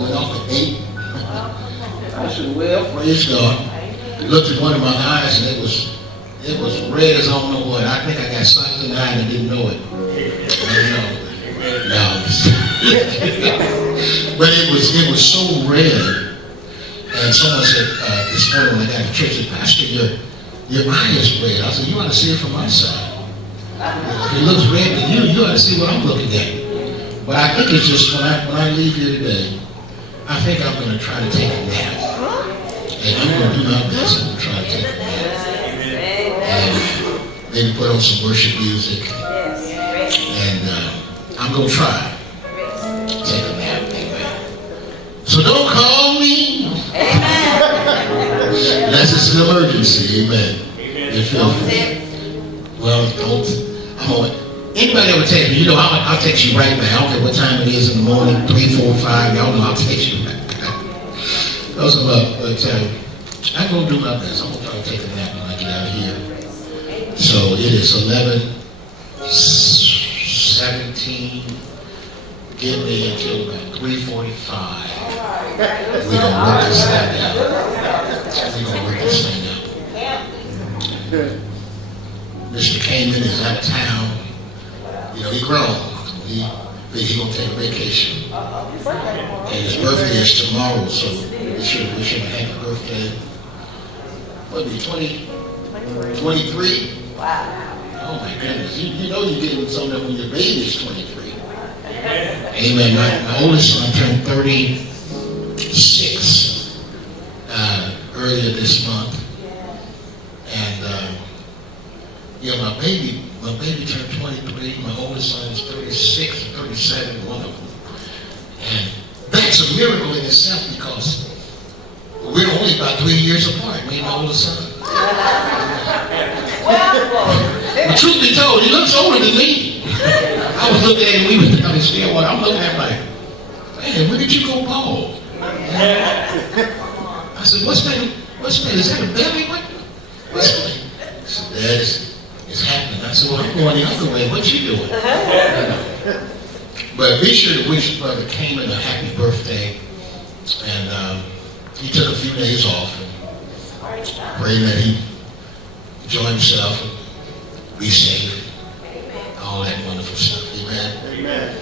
Went off at 8. I said, well, praise God. I looked at one of my eyes and it was red as I don't know what. I think I got something in the eye and I didn't know it. No. But it was so red. And someone said this morning when I got to church, said, Pastor, your eye is red. I said, you ought to see it from my side. If it looks red to you, you ought to see what I'm looking at. But I think it's just when I leave here today, I think I'm going to try to take a nap. And I'm going to do my best. I'm going to try to take a nap. And maybe put on some worship music. And I'm going to try to take a nap. Amen. So don't call me. Amen. Unless it's an emergency. Amen. You feel free. Well, anybody ever text me? You know, I'll text you right back. I don't care what time it is in the morning, 3, 4, 5. Y'all know I'll text you right back. Those are up. But I'm going to do my best. I'm going to try to take a nap when I get out of here. So it is 11:17. Give me until about 3:45. We're going to work this thing out. We're going to work this thing out. Mr. Kamen is out of town. You know, he grown. He's going to take a vacation. And his birthday is tomorrow, so we should have a happy birthday. What, be 23? Wow. Oh my goodness. You know you're getting something when your baby is 23. Amen. My oldest son turned 36 earlier this month. And my baby turned 23. My oldest son is 36, 37, one of them. And that's a miracle in itself because we're only about 3 years apart, me and my oldest son. But truth be told, he looks older than me. I was looking at him, we were down the stairwell. I'm looking at him like, man, when did you go bald? I said, what's that? Is that a belly? What's that? He said, Dad, it's happening. I said, well, I'm going the other way. What you doing? But be sure to wish Brother Kamen a happy birthday. And he took a few days off. And pray that he enjoy himself and be safe. All that wonderful stuff. Amen. Amen.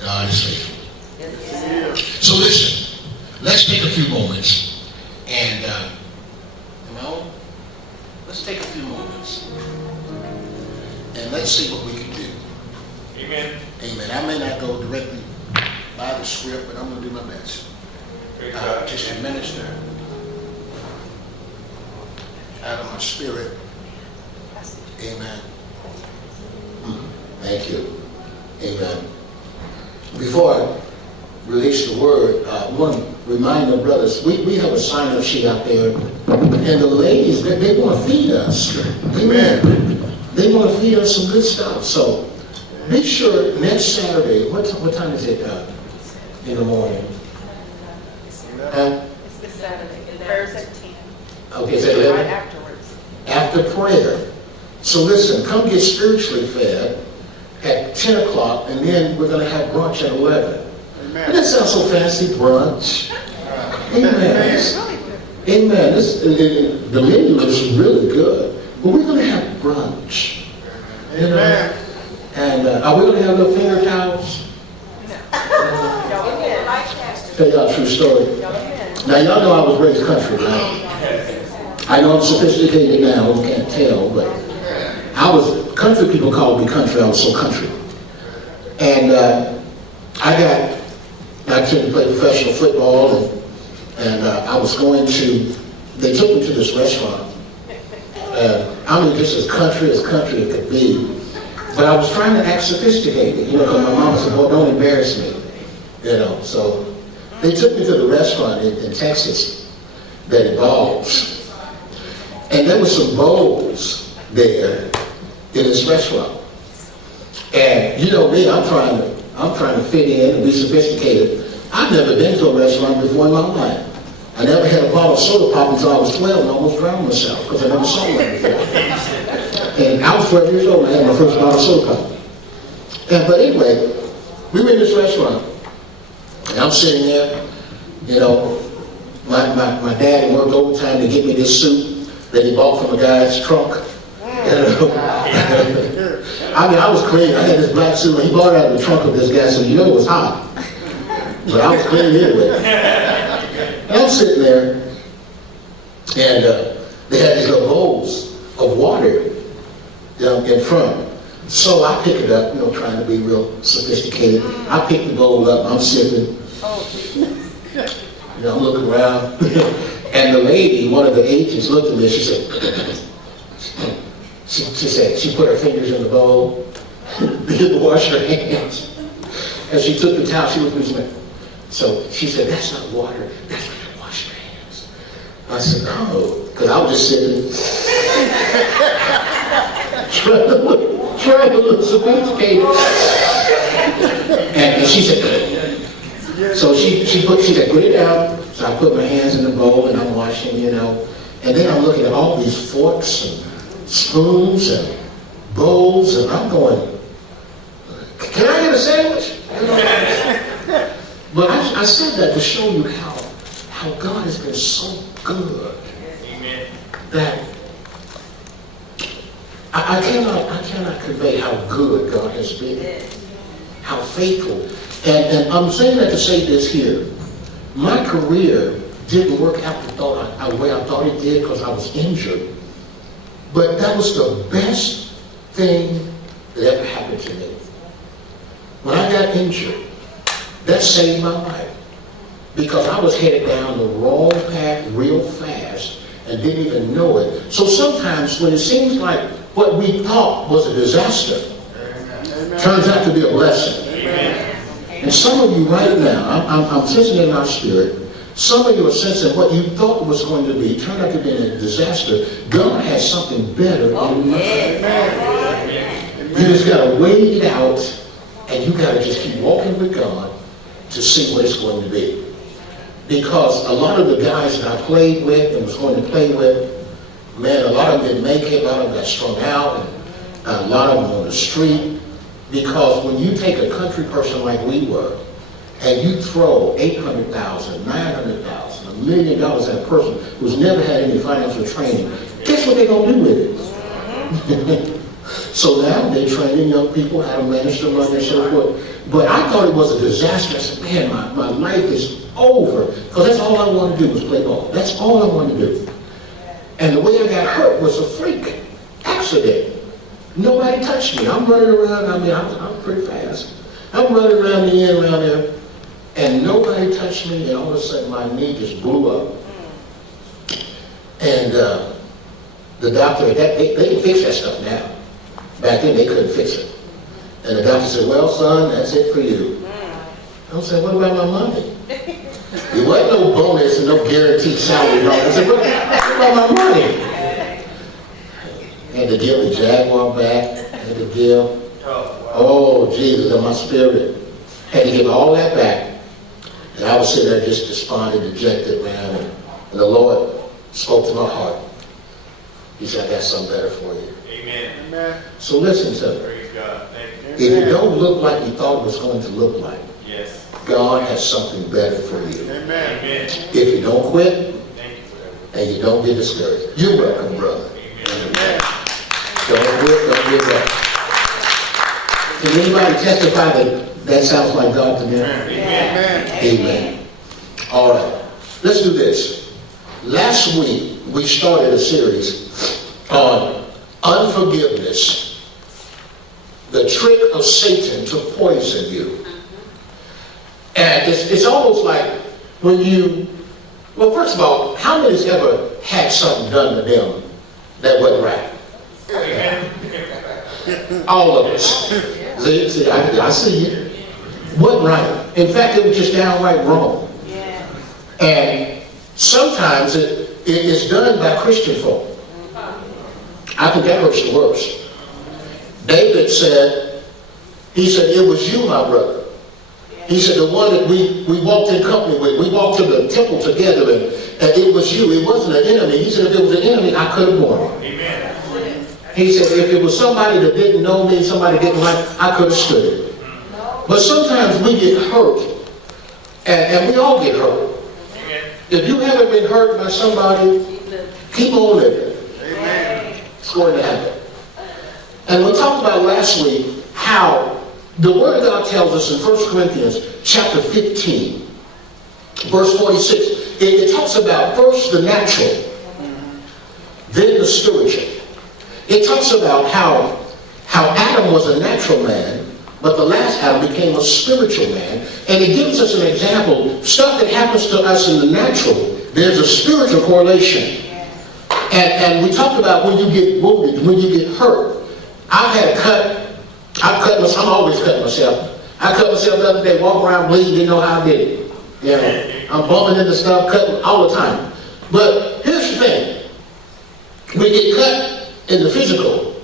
God is faithful. So listen, let's take a few moments and let's take a few moments and let's see what we can do. Amen. Amen. I may not go directly by the script, but I'm going to do my best. Just to minister out of my spirit. Amen. Thank you. Amen. Before I release the word, I want to remind the brothers, we have a sign-up sheet out there, and the ladies, they want to feed us. Amen. They want to feed us some good stuff. So be sure next Saturday, what time is it in the morning? It's this Saturday. Prayers at 10. Okay, is that 11? Right afterwards. After prayer. So listen, come get spiritually fed at 10 o'clock, and then we're going to have brunch at 11. Amen. That sounds so fancy, brunch. Amen. Amen. The menu is really good. But we're going to have brunch. Amen. And are we going to have little finger towels? Tell y'all a true story. Now y'all know I was raised country, right? I know I'm sophisticated now, you can't tell, but country people called me country, I was so country. And I tend to play professional football, and they took me to this restaurant. I mean, just as country as it could be. But I was trying to act sophisticated, because my mom said, well, don't embarrass me, so they took me to the restaurant in Texas that involves. And there were some bowls there in this restaurant. And you know me, I'm trying to fit in and be sophisticated. I've never been to a restaurant before in my life. I never had a bottle of soda pop until I was 12 and almost drowned myself because I never saw one before. And I was 12 years old and I had my first bottle of soda pop. But anyway, we were in this restaurant. And I'm sitting there, you know, my dad worked overtime to get me this suit that he bought from a guy's trunk. You know? I mean, I was crazy. I had this black suit, and he bought it out of the trunk of this guy, so you know it was hot. But I was crazy anyway. And I'm sitting there, and they had these little bowls of water in front. So I pick it up, you know, trying to be real sophisticated. I pick the bowl up, I'm sipping. You know, I'm looking around. And the lady, one of the agents, looked at me and she said, she put her fingers in the bowl, began to wash her hands. And she took the towel, she looked at me and said, so she said, that's not water, that's where you wash your hands. I said, oh, because I was just sitting, trying to look sophisticated. And she said, so she said, put it down. So I put my hands in the bowl and I'm washing, you know. And then I'm looking at all these forks and spoons and bowls, and I'm going, can I get a sandwich? But I said that to show you how God has been so good. Amen. That I cannot convey how good God has been, how faithful. And I'm saying that to say this here. My career didn't work out the way I thought it did because I was injured. But that was the best thing that ever happened to me. When I got injured, that saved my life. Because I was headed down the wrong path real fast and didn't even know it. So sometimes when it seems like what we thought was a disaster turns out to be a blessing. Amen. And some of you right now, I'm sensing in our spirit, some of you are sensing what you thought was going to be turned out to be a disaster. God has something better in mind. You just got to wait it out, and you got to just keep walking with God to see what it's going to be. Because a lot of the guys that I played with and was going to play with, man, a lot of them didn't make it, a lot of them got strung out, and a lot of them on the street. Because when you take a country person like we were, and you throw $800,000, $900,000, $1 million at a person who's never had any financial training, guess what they're going to do with it? So now they're training young people how to manage their money and so forth. But I thought it was a disaster. I said, man, my life is over. Because that's all I wanted to do was play ball. That's all I wanted to do. And the way I got hurt was a freak accident. Nobody touched me. I'm running around. I mean, I'm pretty fast. I'm running around the end around there, and nobody touched me, and all of a sudden my knee just blew up. And the doctor, they can fix that stuff now. Back then, they couldn't fix it. And the doctor said, well, son, that's it for you. I said, what about my money? There wasn't no bonus and no guaranteed salary. I said, what about my money? Had to give the Jaguar back, had to give, oh Jesus, in my spirit. Had to give all that back. And I was sitting there just despondent, dejected, man. And the Lord spoke to my heart. He said, I got something better for you. Amen. Amen. So listen to me. Praise God. Thank you. If it don't look like you thought it was going to look like, yes, God has something better for you. Amen. Amen. If you don't quit, and you don't get discouraged, you're welcome, brother. Amen. Don't quit, don't give up. Can anybody testify that sounds like God to them? Amen. Amen. All right. Let's do this. Last week, we started a series on unforgiveness, the trick of Satan to poison you. And it's almost like when you, well, first of all, how many has ever had something done to them that wasn't right? All of us. See, I see you. Wasn't right. In fact, it was just downright wrong. And sometimes it's done by Christian folk. I think that hurts the worst. David said, he said, it was you, my brother. He said, the one that we walked in company with, we walked to the temple together, and it was you. It wasn't an enemy. He said, if it was an enemy, I could have borne it. Amen. He said, if it was somebody that didn't know me, somebody didn't like, I could have stood it. But sometimes we get hurt And we all get hurt. If you haven't been hurt by somebody, keep on living. It's going to happen. And we talked about last week how the Word of God tells us in 1 Corinthians chapter 15, verse 46, it talks about first the natural, then the spiritual. It talks about how Adam was a natural man, but the last Adam became a spiritual man. And it gives us an example. Stuff that happens to us in the natural, there's a spiritual correlation. And we talked about when you get wounded, when you get hurt. I've had a cut. I'm always cutting myself. I cut myself the other day, walk around bleeding, didn't know how I did it. You know, I'm bumping into stuff, cutting all the time. But here's the thing. We get cut in the physical,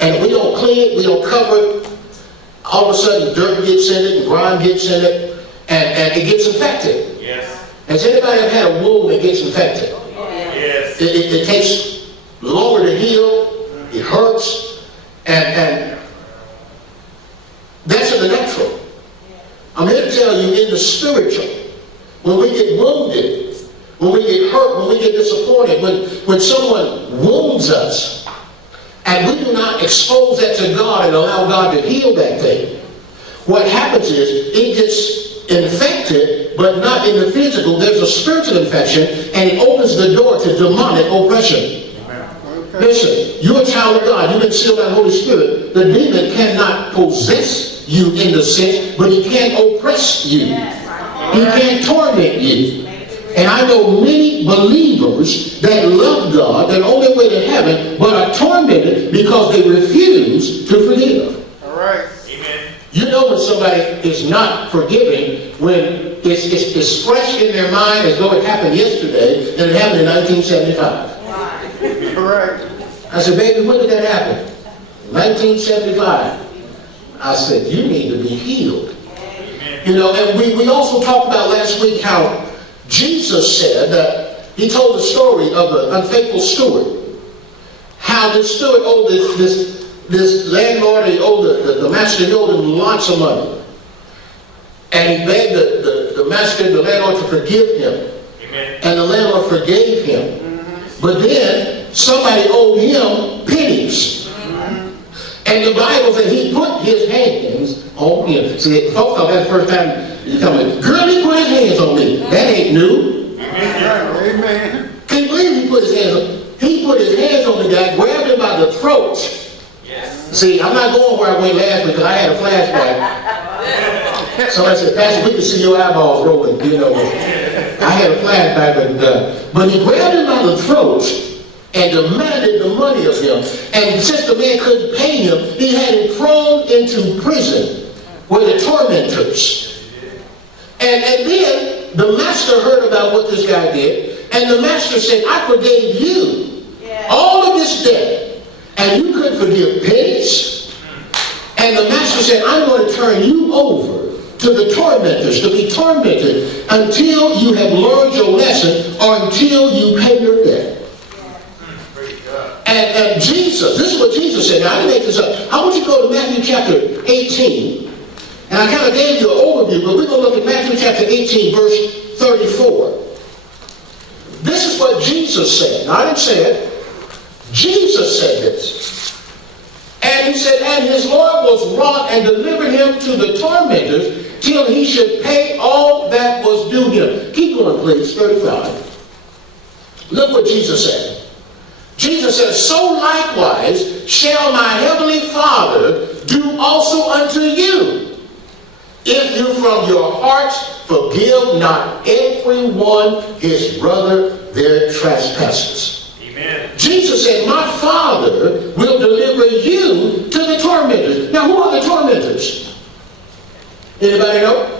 and if we don't clean it, we don't cover it, all of a sudden dirt gets in it, and grime gets in it, and it gets infected. Yes. Has anybody ever had a wound that gets infected? Yes. It takes longer to heal, it hurts, and that's in the natural. I'm here to tell you, in the spiritual, when we get wounded, when we get hurt, when we get disappointed, when someone wounds us, and we do not expose that to God and allow God to heal that thing, what happens is it gets infected, but not in the physical. There's a spiritual infection, and it opens the door to demonic oppression. Okay. Listen, you're a child of God. You've been sealed by the Holy Spirit. The demon cannot possess you in the sense, but he can oppress you. He can torment you. And I know many believers that love God, that are on their way to heaven, but are tormented because they refuse to forgive. All right. Amen. You know when somebody is not forgiving, when it's fresh in their mind as though it happened yesterday, and it happened in 1975. All right. I said, baby, when did that happen? 1975. I said, you need to be healed. Amen. You know, and we also talked about last week how Jesus said that he told the story of the unfaithful steward. How this steward owed this landlord, he owed the master, he owed him lots of money. And he begged the master, the landlord, to forgive him. Amen. And the landlord forgave him. Mm-hmm. But then somebody owed him pennies. Mm-hmm. And the Bible said he put his hands on him. See, folks thought that's the first time you come in. Girl, he put his hands on me. That ain't new. Amen. Can you believe he put his hands on? He put his hands on the guy, grabbed him by the throat. Yes. See, I'm not going where I went last week because I had a flashback. Somebody said, Pastor, we can see your eyeballs rolling. You know, I had a flashback, but he grabbed him by the throat and demanded the money of him. And since the man couldn't pay him, he had him thrown into prison where the tormentors. And then the master heard about what this guy did, and the master said, I forgave you all of this debt, and you couldn't forgive pennies. And the master said, I'm going to turn you over to the tormentors, to be tormented until you have learned your lesson or until you pay your debt. And Jesus, this is what Jesus said. Now, I didn't make this up. I want you to go to Matthew chapter 18. And I kind of gave you an overview, but we're going to look at Matthew chapter 18, verse 34. This is what Jesus said. Now, I didn't say it. Jesus said this. And he said, and his Lord was wroth and delivered him to the tormentors till he should pay all that was due him. Keep going, please, 35. Look what Jesus said. Jesus said, so likewise shall my heavenly Father do also unto you, if you from your hearts forgive not everyone his brother their trespasses. Amen. Jesus said, my Father will deliver you to the tormentors. Now, who are the tormentors? Anybody know?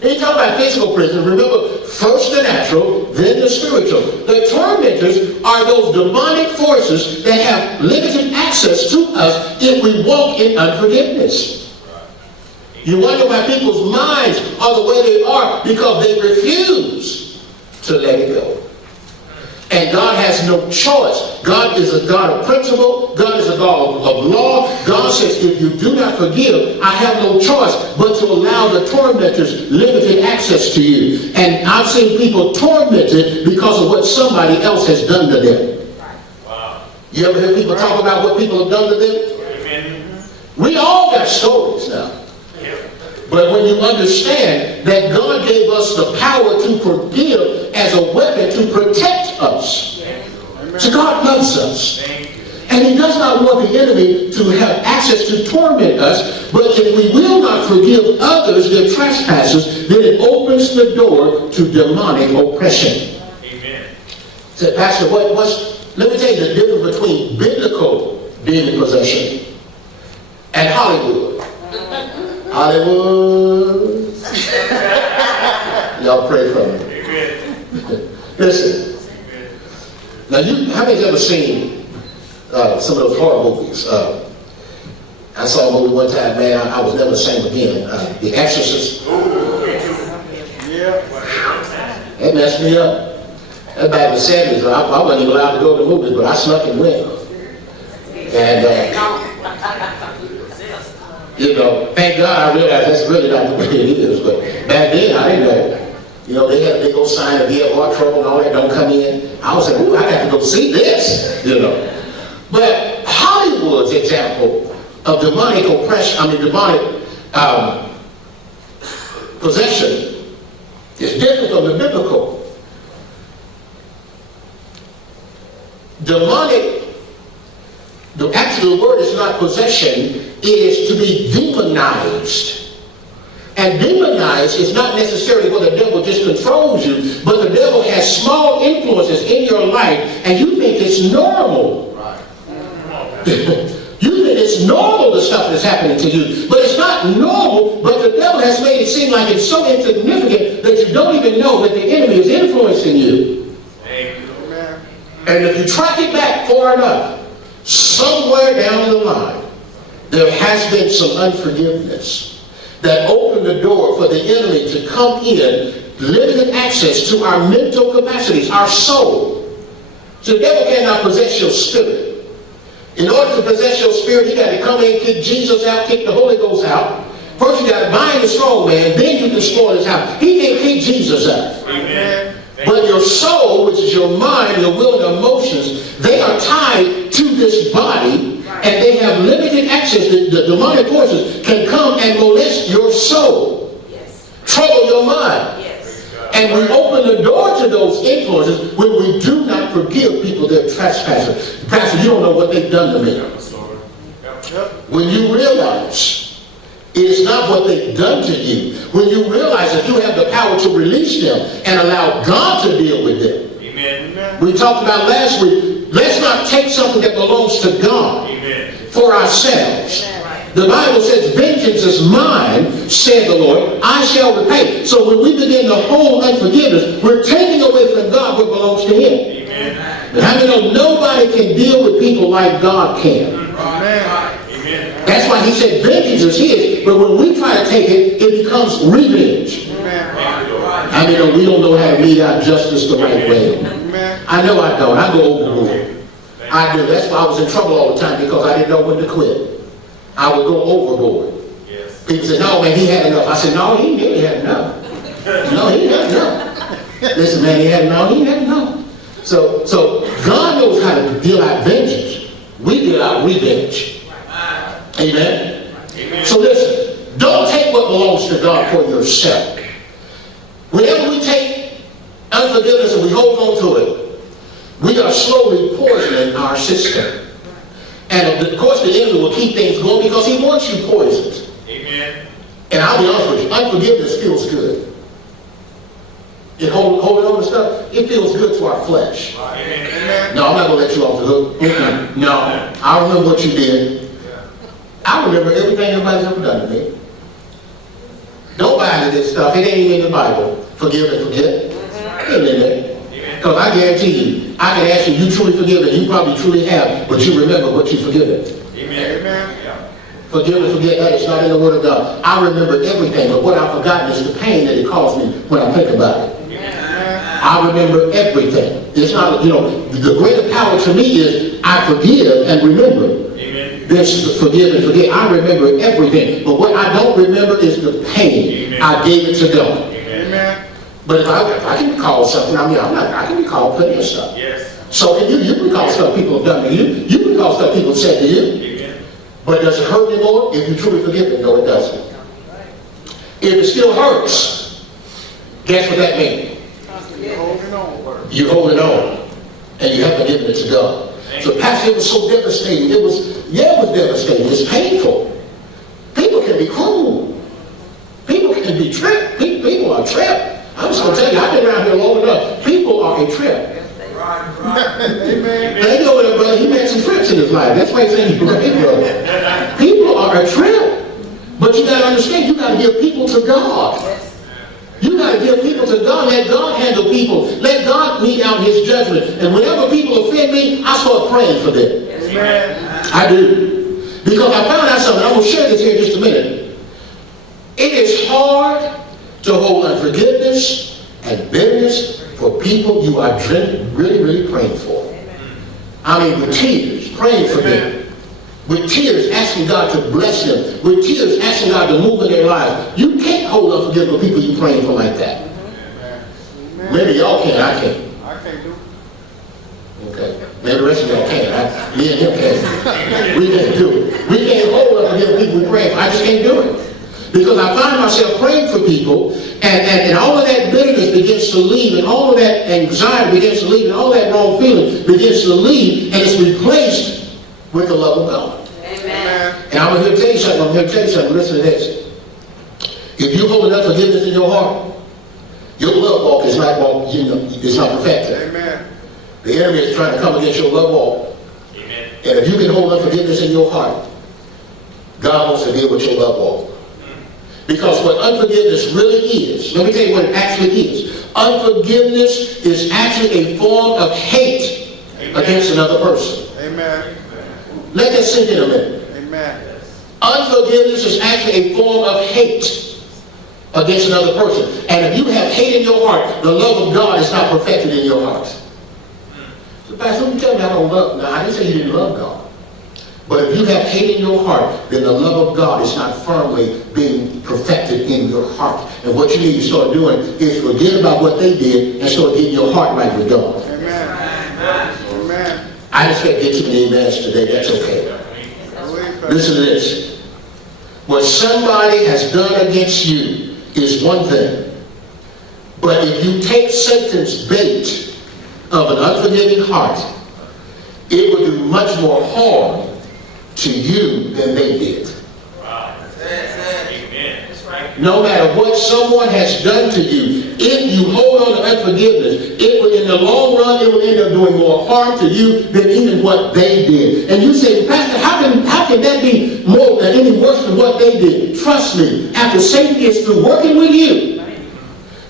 He talking about physical prison. Remember, first the natural, then the spiritual. The tormentors are those demonic forces that have limited access to us if we walk in unforgiveness. You wonder why people's minds are the way they are, because they refuse to let it go. And God has has no choice. God is a God of principle. God is a God of law. God says, if you do not forgive, I have no choice but to allow the tormentors limited access to you. And I've seen people tormented because of what somebody else has done to them. Wow. You ever hear people talk about what people have done to them? Amen. We all got stories now. But when you understand that God gave us the power to forgive as a weapon to protect us. So God loves us. And he does not want the enemy to have access to torment us. But if we will not forgive others their trespasses, then it opens the door to demonic oppression. Amen. Said, Pastor, let me tell you the difference between biblical demon possession and Hollywood. Hollywood. Y'all pray for me. Amen. Listen. Now, how many ever seen some of those horror movies? I saw a movie one time, man, I was never the same again. The Exorcist. It messed me up. That back in the 70s, I wasn't even allowed to go to the movies, but I snuck and went. And, you know, thank God I realized that's really not the way it is. But back then, I didn't know. You know, they had a big old sign of the heart trouble and all that, don't come in. I was like, ooh, I got to go see this, you know. But Hollywood's example of demonic oppression, demonic possession is different from the biblical. Demonic, actually the word is not possession, it is to be demonized. And demonized is not necessarily where the devil just controls you, but the devil has small influences in your life, and you think it's normal. You think it's normal, the stuff that's happening to you. But it's not normal, but the devil has made it seem like it's so insignificant that you don't even know that the enemy is influencing you. Amen. And if you track it back far enough, somewhere down the line, there has been some unforgiveness that opened the door for the enemy to come in, limited access to our mental capacities, our soul. So the devil cannot possess your spirit. In order to possess your spirit, you got to come in, kick Jesus out, kick the Holy Ghost out. First you got to bind the strong man, then you can spoil his house. He can't kick Jesus out. Amen. But your soul, which is your mind, your will, and emotions, they are tied to this body, and they have limited access. The demonic forces can come and molest your soul, trouble your mind. And we open the door to those influences when we do not forgive people their trespasses. Pastor, you don't know what they've done to me. When you realize it is not what they've done to you, when you realize that you have the power to release them and allow God to deal with them. Amen. We talked about last week, let's not take something that belongs to God for ourselves. The Bible says, vengeance is mine, said the Lord, I shall repay. So when we begin to hold unforgiveness, we're taking away from God what belongs to him. Amen. But how many know nobody can deal with people like God can? Amen. That's why he said vengeance is his. But when we try to take it, it becomes revenge. I mean, we don't know how to mete out justice the right way. I know I don't. I go overboard. I do. That's why I was in trouble all the time, because I didn't know when to quit. I would go overboard. Yes. People say, no, man, he had enough. I said, no, he really had enough. No, he had enough. Listen, man, he had enough. So God knows how to deal out vengeance. We deal out revenge. Amen? Amen. So listen, don't take what belongs to God for yourself. Whenever we take unforgiveness and we hold on to it, we are slowly poisoning our system. And of course the enemy will keep things going because he wants you poisoned. Amen. And I'll be honest with you, unforgiveness feels good. You holding on to stuff, it feels good to our flesh. Amen. No, I'm not going to let you off the hook. Mm-mm. No, I remember what you did. I remember everything everybody's ever done to me. Don't buy into this stuff. It ain't even in the Bible. Forgive and forget. It ain't in there. Because I guarantee you, I can ask you, you truly forgive, and you probably truly have, but you remember what you forgiven. Amen. Amen. Forgive and forget, that is not in the Word of God. I remember everything, but what I've forgotten is the pain that it caused me when I think about it. Amen. I remember everything. It's not, the greater power to me is I forgive and remember. Amen. This forgive and forget. I remember everything. But what I don't remember is the pain. Amen. I gave it to God. Amen. But if I can recall something, I can recall plenty of stuff. Yes. So you can recall stuff people have done to you. You can recall stuff people said to you. Amen. But does it hurt anymore? If you truly forgive it, no, it doesn't. If it still hurts, guess what that means? You're holding on. You hold it on, and you haven't given it to God. So, Pastor, it was so devastating. It was devastating. It's painful. People can be cruel. People can be tricked. People are tripped. I'm just going to tell you, I've been around here long enough. People are a trip. Amen. They know that, brother. He made some trips in his life. That's why he's saying you're right, brother. People are a trip. But you got to understand, you got to give people to God. You got to give people to God. Let God handle people. Let God mete out his judgment. And whenever people offend me, I start praying for them. Amen. I do. Because I found out something. I'm going to share this here in just a minute. It is hard to hold unforgiveness and bitterness for people you are really, really praying for. I mean, with tears, praying for them. With tears, asking God to bless them. With tears, asking God to move in their lives. You can't hold unforgiving people you're praying for like that. Maybe y'all can, I can't. I can't do it. Okay. Maybe the rest of y'all can. Me and him can. We can't do it. We can't hold unforgiving people we pray for. I just can't do it. Because I find myself praying for people, and all of that bitterness begins to leave, and all of that anxiety begins to leave, and all that wrong feeling begins to leave, and it's replaced with the love of God. Amen. And I'm here to tell you something. Listen to this. If you hold enough forgiveness in your heart, your love walk is not perfected. Amen. The enemy is trying to come against your love walk. Amen. And if you can hold unforgiveness in your heart, God wants to deal with your love walk. Because what unforgiveness really is, let me tell you what it actually is. Unforgiveness is actually a form of hate against another person. Amen. Let that sink in a minute. Amen. Unforgiveness is actually a form of hate against another person. And if you have hate in your heart, the love of God is not perfected in your heart. So, Pastor, don't tell me I don't love. No, I didn't say you didn't love God. But if you have hate in your heart, then the love of God is not firmly being perfected in your heart. And what you need to start doing is forget about what they did and start getting your heart right with God. Amen. Amen. I just can't get too many amens today. That's okay. Listen to this. What somebody has done against you is one thing. But if you take Satan's bait of an unforgiving heart, it will do much more harm to you than they did. Wow. Amen. No matter what someone has done to you, if you hold on to unforgiveness, it will, in the long run, it will end up doing more harm to you than even what they did. And you say, Pastor, how can that be more than any worse than what they did? Trust me, after Satan gets through working with you,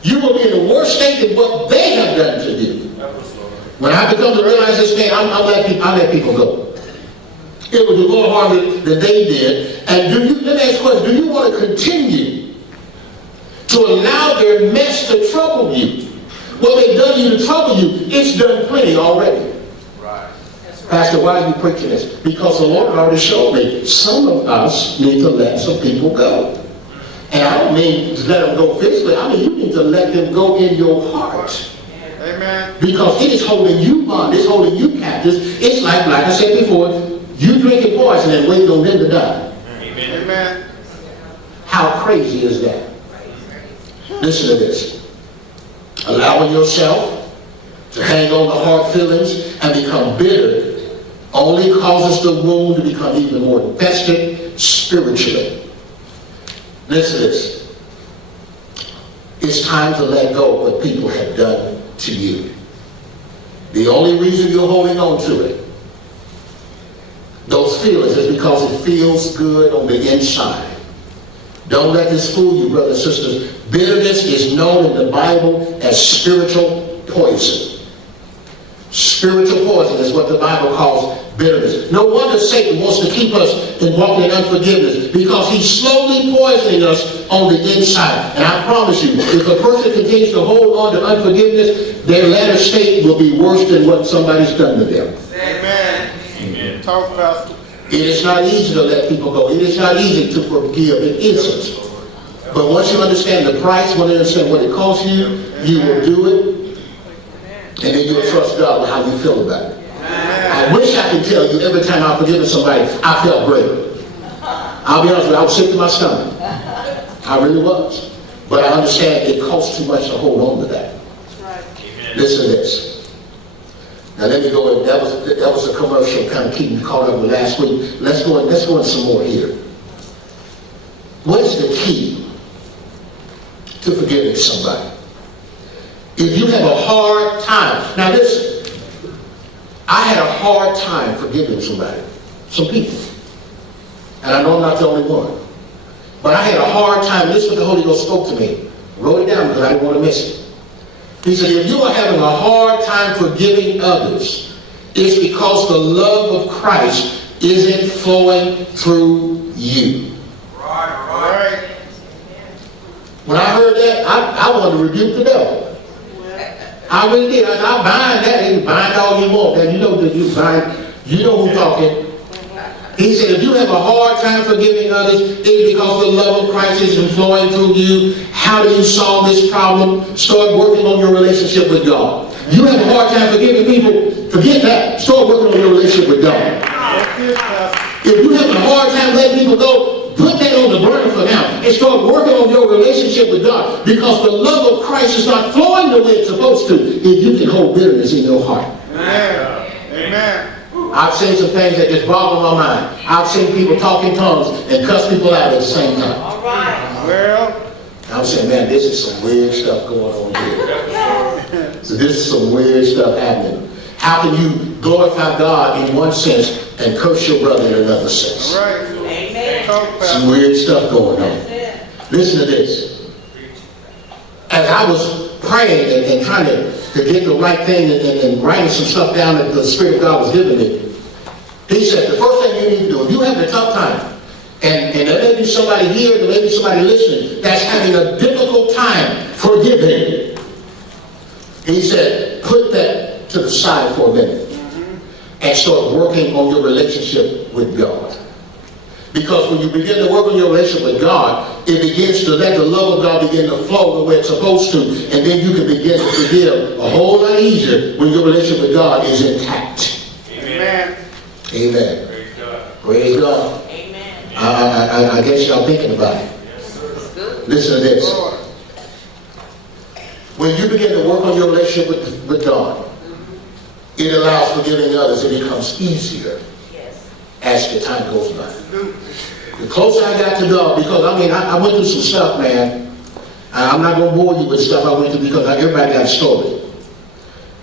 you will be in a worse state than what they have done to you. When I become to realize this, man, I'll let people go. It will do more harm than they did. And let me ask you a question. Do you want to continue to allow their mess to trouble you? What they've done to you to trouble you, it's done plenty already. Right. Pastor, why are you preaching this? Because the Lord already showed me some of us need to let some people go. And I don't mean to let them go physically. I mean you need to let them go in your heart. Amen. Because it is holding you bound. It's holding you captive. It's like I said before, you drinking poison and waiting on them to die. Amen. Amen. How crazy is that? Listen to this. Allowing yourself to hang on to hard feelings and become bitter only causes the wound to become even more infested spiritually. Listen to this. It's time to let go of what people have done to you. The only reason you're holding on to it, those feelings, is because it feels good on the inside. Don't let this fool you, brothers and sisters. Bitterness is known in the Bible as spiritual poison. Spiritual poison is what the Bible calls bitterness. No wonder Satan wants to keep us in walking in unforgiveness, because he's slowly poisoning us on the inside. And I promise you, if a person continues to hold on to unforgiveness, their latter state will be worse than what somebody's done to them. Amen. Amen. Talk, Pastor. It is not easy to let people go. It is not easy to forgive. It isn't. But once you understand the price, once you understand what it costs you, you will do it. And then you'll trust God with how you feel about it. I wish I could tell you every time I've forgiven somebody, I felt great. I'll be honest with you, I was sick to my stomach. I really was. But I understand it costs too much to hold on to that. Listen to this. Now let me go in. That was a commercial, kind of keeping me caught up with last week. Let's go in some more here. What is the key to forgiving somebody? If you have a hard time, now listen, I had a hard time forgiving somebody, some people. And I know I'm not the only one. But I had a hard time. This is what the Holy Ghost spoke to me. Wrote it down because I didn't want to miss it. He said, if you are having a hard time forgiving others, it's because the love of Christ isn't flowing through you. Right. When I heard that, I wanted to rebuke the devil. I really did. I bind that. You bind all you want. And you know that you bind. You know who's talking. He said, if you have a hard time forgiving others, it's because the love of Christ isn't flowing through you. How do you solve this problem? Start working on your relationship with God. You have a hard time forgiving people, forget that. Start working on your relationship with God. If you have a hard time letting people go, put that on the burner for now and start working on your relationship with God, because the love of Christ is not flowing the way it's supposed to if you can hold bitterness in your heart. Amen. Amen. I've seen some things that just boggle my mind. I've seen people talk in tongues and cuss people out at the same time. All right. Well, I'm saying, man, this is some weird stuff going on here. So this is some weird stuff happening. How can you glorify God in one sense and curse your brother in another sense? right. Amen. Talk, Some Pastor. weird stuff going on. Listen to this. As I was praying and trying to get the right thing and writing some stuff down that the Spirit of God was giving me, he said, the first thing you need to do, if you're having a tough time, and there may be somebody here, there may be somebody listening that's having a difficult time forgiving, he said, put that to the side for a minute and start working on your relationship with God. Because when you begin to work on your relationship with God, it begins to let the love of God begin to flow the way it's supposed to, and then you can begin to forgive a whole lot easier when your relationship with God is intact. Amen. Amen. Praise God. Praise God. Amen. I guess y'all thinking about it. Listen to this. Lord. When you begin to work on your relationship with God, it allows forgiving others. It becomes easier as the time goes by. The closer I got to God, because I went through some stuff, man. I'm not going to bore you with stuff I went through, because everybody got a story.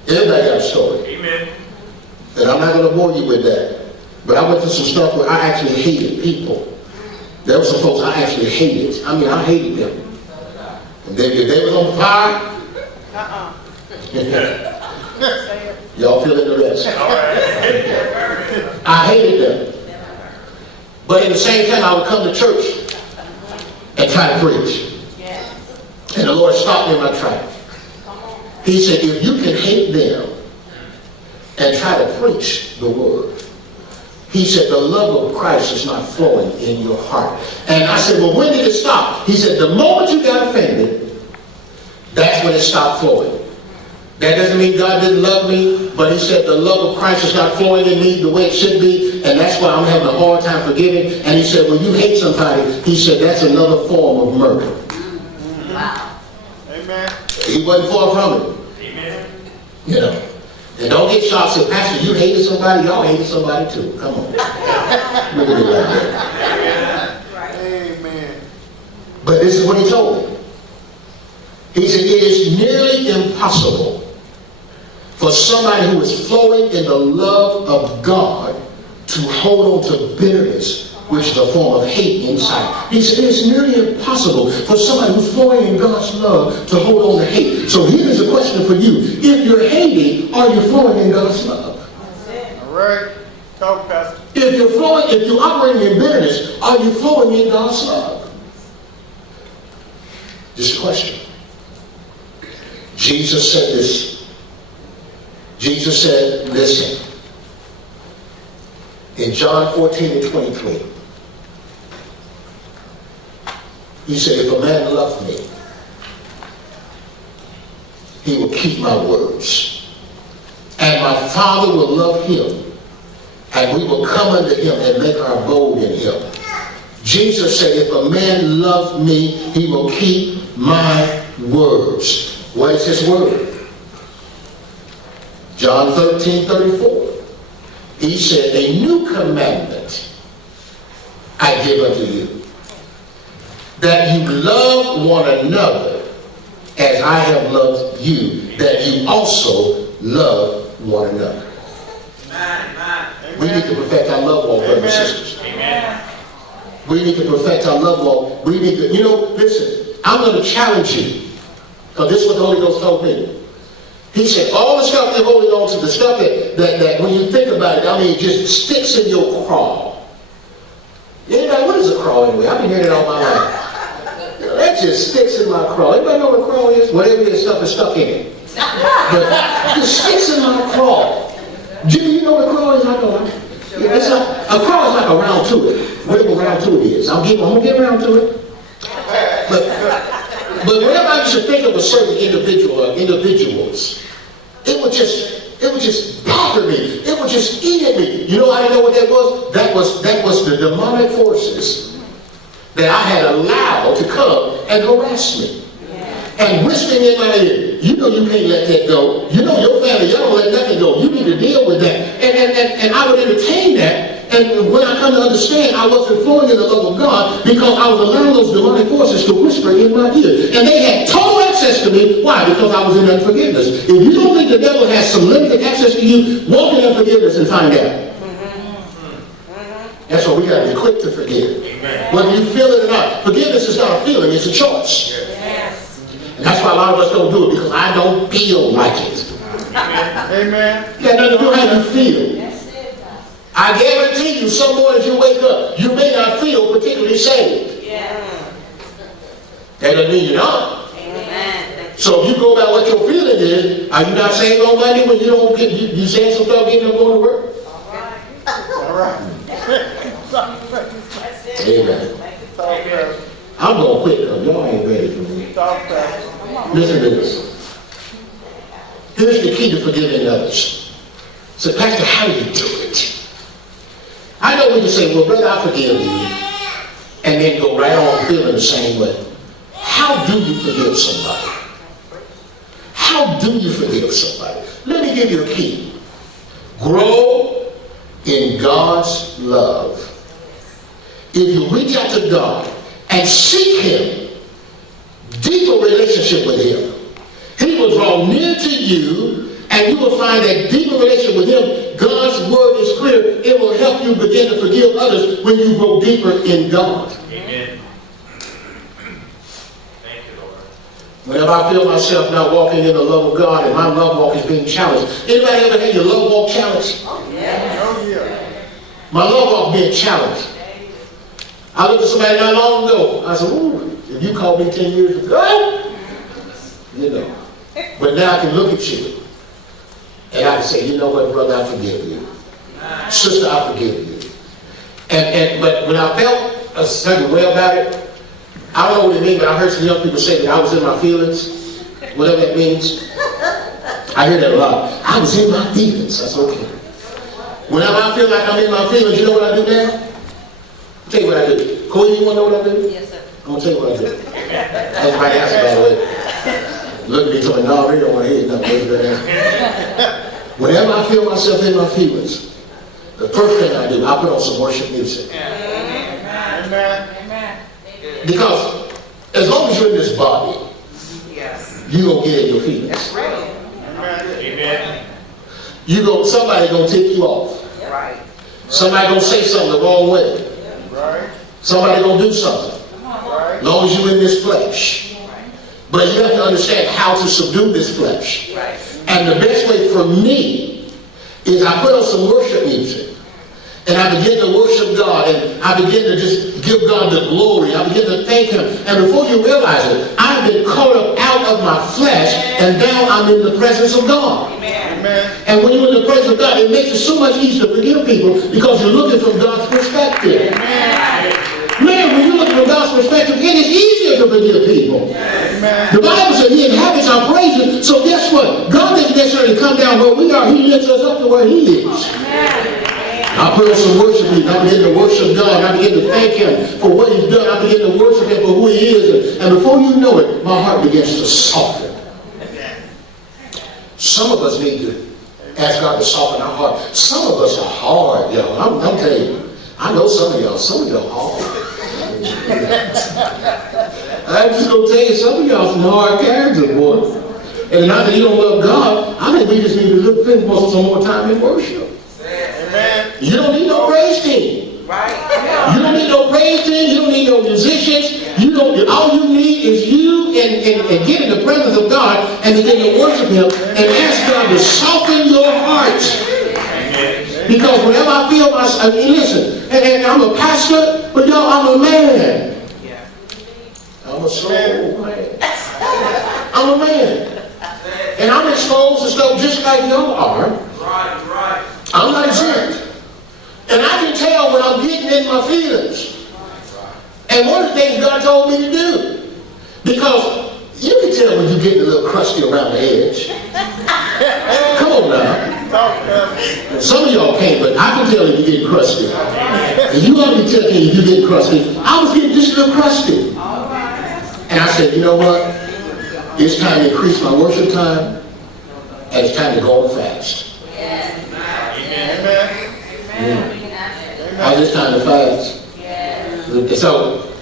Everybody got a story. Amen. And I'm not going to bore you with that. But I went through some stuff where I actually hated people. There were some folks I actually hated. I hated them. And if they was on fire, y'all feeling the rest. I hated them. But at the same time, I would come to church and try to preach. And the Lord stopped me in my track. He said, if you can hate them and try to preach the word, he said, the love of Christ is not flowing in your heart. And I said, well, when did it stop? He said, the moment you got offended, that's when it stopped flowing. That doesn't mean God didn't love me, but he said the love of Christ is not flowing in me the way it should be, and that's why I'm having a hard time forgiving. And he said, when you hate somebody, he said, that's another form of murder. Wow. Amen. He wasn't far from it. Amen. You know. And don't get shocked. Say, Pastor, you hated somebody, y'all hated somebody too. Come on. Look at it like that. Amen. But this is what he told me. He said, it is nearly impossible for somebody who is flowing in the love of God to hold on to bitterness, which is a form of hate inside. He said, it's nearly impossible for somebody who's flowing in God's love to hold on to hate. So here's a question for you. If you're hating, are you flowing flowing in God's love? All right. Talk, Pastor. If you're operating in bitterness, are you flowing in God's love? Just a question. Jesus said this. Jesus said, listen, in John 14:23, he said, if a man loves me, he will keep my words. And my Father will love him, and we will come unto him and make our abode in him. Jesus said, if a man loves me, he will keep my words. What is his word? John 13:34. He said, a new commandment I give unto you, that you love one another as I have loved you, that you also love one another. We need to perfect our love walk, brothers and sisters. Amen. We need to perfect our love walk. We need to, listen, I'm going to challenge you, because this is what the Holy Ghost told me. He said, all the stuff you're holding on to, the stuff that when you think about it, it just sticks in your craw. Anybody, what is a craw anyway? I've been hearing it all my life. That just sticks in my craw. Anybody know what a craw is? Whatever this stuff is stuck in it. But it sticks in my craw. Jimmy, you know what a craw is? I know. It's like, a craw is like a round to it. Whatever round to it is. I'm going to get around to it. But whenever I used to think of a certain individual or individuals, it would just bother me. It would just eat at me. You know, I didn't know what that was? That was the demonic forces that I had allowed to come and harass me. And whispering in my ear, you know you can't let that go. You know your family, y'all don't let nothing go. You need to deal with that. And I would entertain that. And when I come to understand, I wasn't flowing in the love of God because I was allowing those demonic forces to whisper in my ear. And they had total access to me. Why? Because I was in unforgiveness. If you don't think the devil has some limited access to you, walk in unforgiveness and find out. That's why we got to be quick to forgive. Amen. Whether you feel it or not. Forgiveness is not a feeling, it's a choice. Yes. And that's why a lot of us don't do it, because I don't feel like it. Amen. You got nothing to do with how you feel. I guarantee you, some mornings you wake up, you may not feel particularly saved. Yeah. That doesn't mean you're not. Amen. So if you go by what your feeling is, are you not saved on Monday when you don't get, you saying something about getting up going to work? All right. Amen. I'm going to quit because y'all ain't ready for me. Listen to this. Here's the key to forgiving others. So, Pastor, how do you do it? I know we can say, well, brother, I forgive you, and then go right on feeling the same way. How do you forgive somebody? How do you forgive somebody? Let me give you a key. Grow in God's love. If you reach out to God and seek Him, deeper relationship with Him, He will draw near to you, and you will find that deeper relationship with Him. God's word is clear. It will help you begin to forgive others when you go deeper in God. Amen. Thank you, Lord. Whenever I feel myself not walking in the love of God and my love walk is being challenged. Anybody ever had your love walk challenged? Oh, yeah. My love walk being challenged. I looked at somebody not long ago. I said, ooh, if you called me 10 years ago, you know. But now I can look at you. And I can say, you know what, brother, I forgive you. Sister, I forgive you. But when I felt a certain way about it, I don't know what it means, but I heard some young people say that I was in my feelings, whatever that means. I hear that a lot. I was in my feelings. That's okay. Whenever I feel like I'm in my feelings, you know what I do now? I'll tell you what I do. Corey, you want to know what I do? Yes, sir. I'm going to tell you what I do. That's my answer, by the way. Look at me and no, I really don't want to hear nothing. Whenever I feel myself in my feelings, the first thing I do, I put on some worship music. Amen. Because as long as you're in this body, you're going to get in your feelings. That's right. Amen. Somebody going to take you off. Right. Somebody going to say something the wrong way. Right. Somebody going to do something. As long as you're in this flesh. But you have to understand how to subdue this flesh. Right. And the best way for for me is I put on some worship music. And I begin to worship God, and I begin to just give God the glory. I begin to thank Him. And before you realize it, I've been caught up out of my flesh, and now I'm in the presence of God. Amen. And when you're in the presence of God, it makes it so much easier to forgive people because you're looking from God's perspective. Man, when you look from God's perspective, it is easier to forgive people. Amen. The Bible says He inhabits our praises. So guess what? God doesn't necessarily come down where we are. He lifts us up to where He is. I put on some worship music. I begin to worship God. I begin to thank Him for what He's done. I begin to worship Him for who He is. And before you know it, my heart begins to soften. Some of us need to ask God to soften our heart. Some of us are hard, yo. I'm telling you. I know some of y'all. Some of y'all are hard. I'm just going to tell you, some of y'all some hard characters, boy. And not that you don't love God. I think we just need to look for some more time in worship. Amen. You don't need no praise team. Right. You don't need no praise team. You don't need no musicians. You don't. All you need is you and get in the presence of God and begin to worship Him and ask God to soften your heart. Because whenever I feel myself, listen, and I'm a pastor, but y'all, I'm a man. I'm a soul man. I'm a man. And I'm exposed to stuff just like y'all are. Right. I'm not exempt. And I can tell when I'm getting in my feelings. And one of the things God told me to do, because you can tell when you're getting a little crusty around the edge. Come on now. Some of y'all can't, but I can tell if you're getting crusty. And you ought to be telling me if you're getting crusty. I was getting just a little crusty. And I said, you know what? It's time to increase my worship time, and it's time to go on fast. Amen. Now it's time to fast. So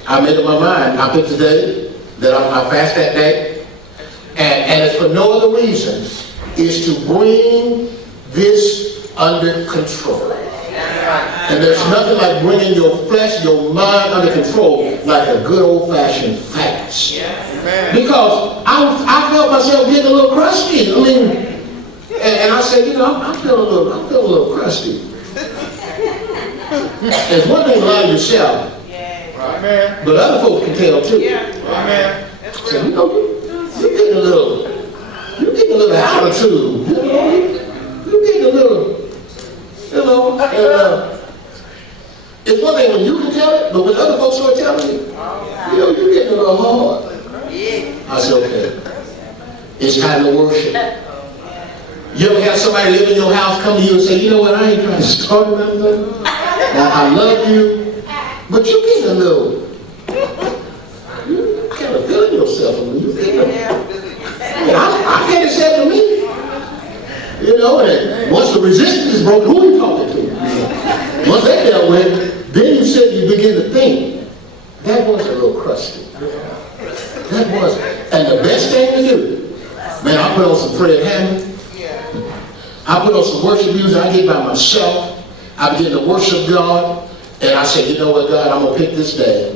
I made up my mind. I picked a day that I fast that day. And it's for no other reasons. Is to bring this under control. And there's nothing like bringing your flesh, your mind under control like a good old-fashioned fast. Because I felt myself getting a little crusty. I mean, and I said, you know, I'm feeling a little crusty. There's one thing about yourself, Amen. but other folks can tell too. Amen. So, you know, you're getting a little attitude. You're getting a little, it's one thing when you can tell it, but when other folks are telling you, you're getting a little hard. I said, okay, it's time to worship. You ever have somebody live in your house come to you and say, you know what, I ain't trying to start nothing. I love you, but you're getting a little, you kind of feeling yourself. I can't accept to me. You know, and once the resistance is broken, who are you talking to? Once that dealt with, then you begin to think, that was a little crusty. That was. And the best thing to do, man, I put on some Fred Hammond. I put on some worship music. I get by myself. I begin to worship God. And I say, you know what, God, I'm going to pick this day.